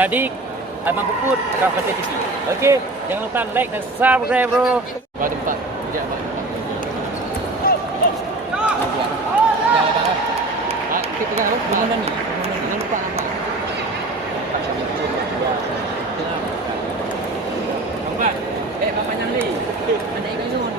Sadik, Abang Puput, Rafa TV. Okey, jangan lupa like dan subscribe bro. Baru 4. Sekejap bang. Jangan abang. Kita pegang apa? Bagaimana ni? Jangan lupa nampak. Nampak? Bapak Nyali. Anak ikan nun.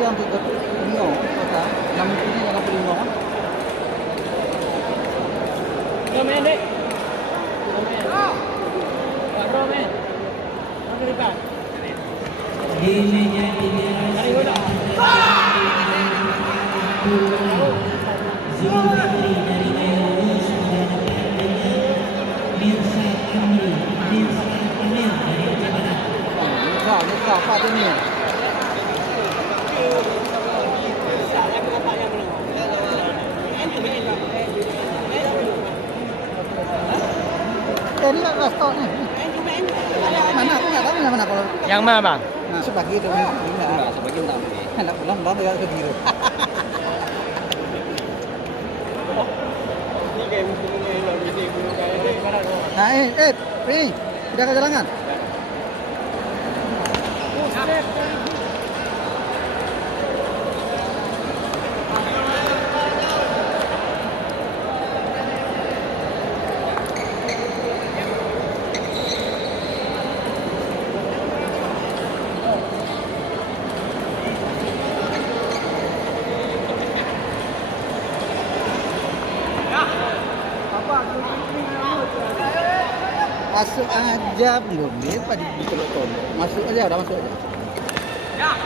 Yang kita tengok kata nama ini jangan pelino. Komen dek. Komen. Pak bro men. Mana dekat? Ini hari bola. Zulfari dari Melbourne sudah dapatkannya Mirsa Kamil dari Jawa Barat. Mirsa apa tu ni? Ini nak restoran ni. Mana aku tak tahu mana kalau. Yang mana bang? Nah, sebagi tu enggak, sebagi tak. Nak pulang dah dia ke biru. Ni kayak musuhnya yang lebih buruk kayak. Nah, Pri, tidak ke jalangan. Masuk aja belum dia pada ditolak-tolak. Masuk aja, dah masuk aja. Ya.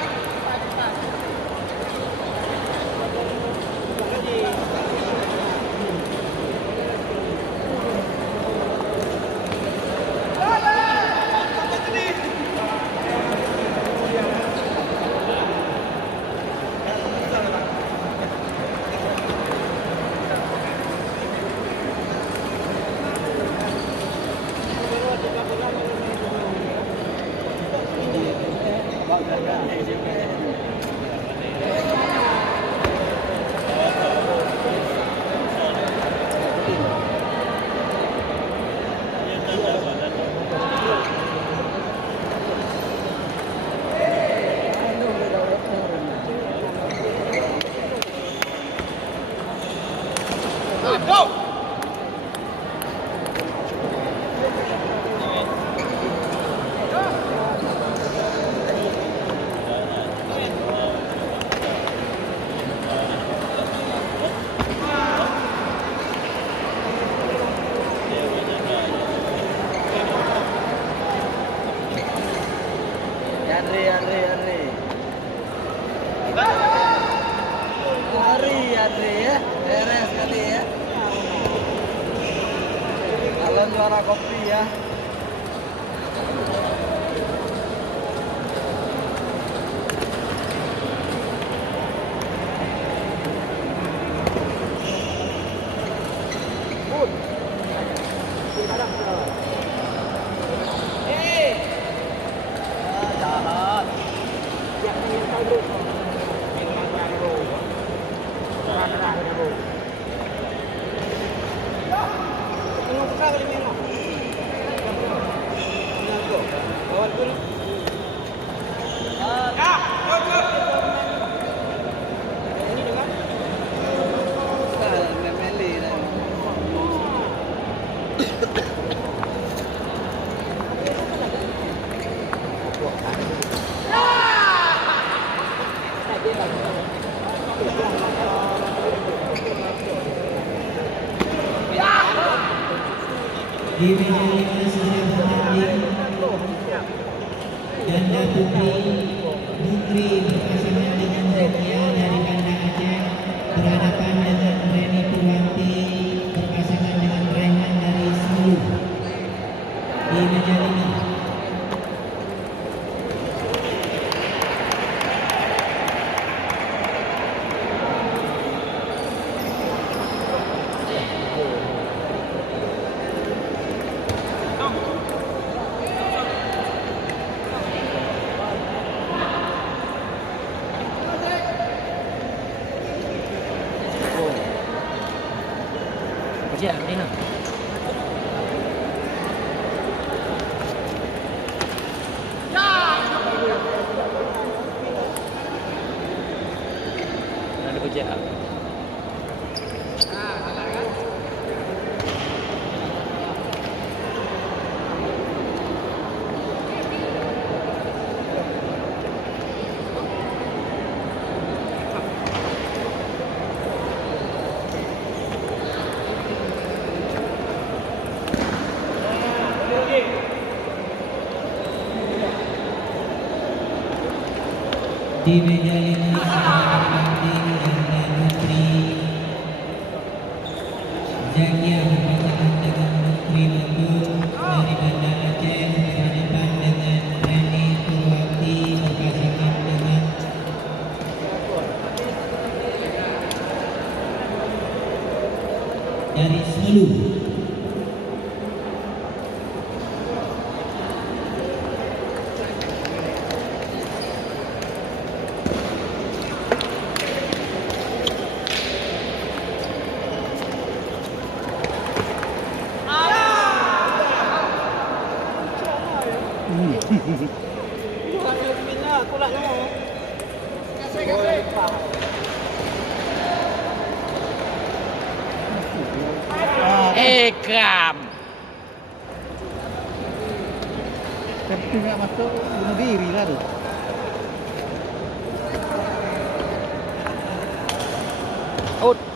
Lari ya, beres kali ya. Kalian juara kopi ya. Di meja 5 sudah bertanding ganda Putri berpasangan dengan Zakia dari Banda Aceh berhadapan dengan Reni Purwanti berpasangan dengan Rehan dari Sulu. Di meja 5 Kerja ni nak. Ada kerja. di meja 5 sudah bertanding ganda Putri Zakia berpasangan dengan Putri Matung dari Banda Aceh berhadapan dengan Reni Purwanti berpasangan dengan dari Sulu. Ekram. Tapi nggak masuk bunuh diri lah tuh. Out.